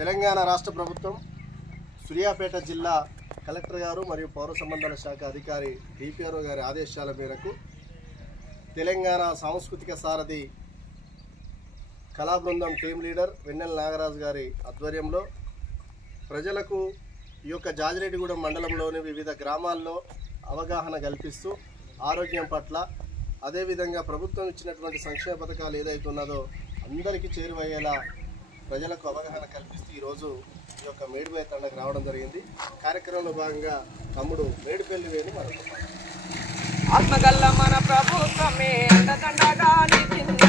తెలంగాణ రాష్ట్ర ప్రభుత్వం సూర్యాపేట జిల్లా కలెక్టర్ గారు మరియు పౌర సంబంధాల శాఖ అధికారి డిపిఆర్ఓ గారి ఆదేశాల మేరకు తెలంగాణ సాంస్కృతిక సారథి కళా బృందం టీమ్ లీడర్ వెన్నెల నాగరాజు గారి ఆధ్వర్యంలో ప్రజలకు ఈ యొక్క జాజిరెడ్డిగూడెం మండలంలోని వివిధ గ్రామాల్లో అవగాహన కల్పిస్తూ ఆరోగ్యం పట్ల అదేవిధంగా ప్రభుత్వం ఇచ్చినటువంటి సంక్షేమ పథకాలు ఏదైతే ఉన్నదో అందరికీ చేరువయ్యేలా ప్రజలకు అవగాహన కల్పిస్తూ ఈరోజు ఈ యొక్క మేడిపల్లి తండకు రావడం జరిగింది. కార్యక్రమంలో భాగంగా తమ్ముడు మేడిపల్లి వేణు మరొక ఆత్మగల్ల మన ప్రభుత్వమే అండదండగా నిలిచింది.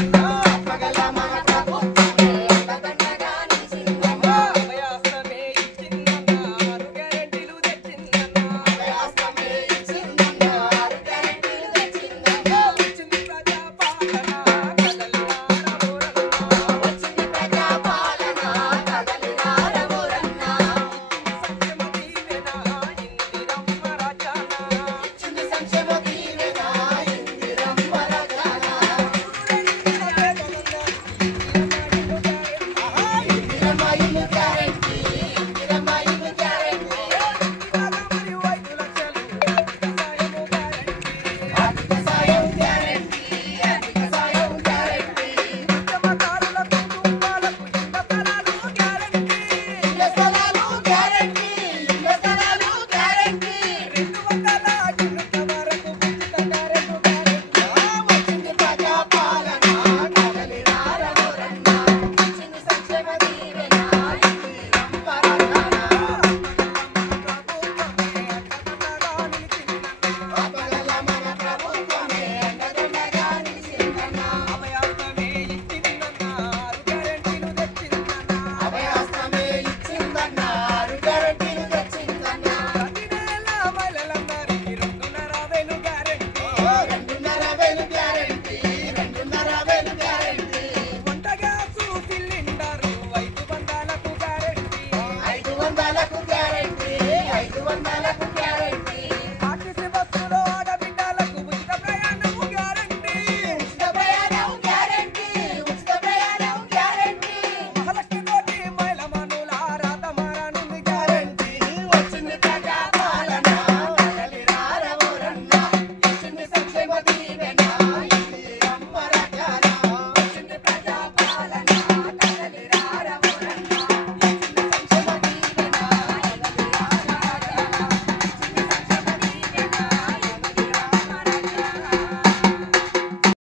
ఆత్మగల్ల మన ప్రభుత్వం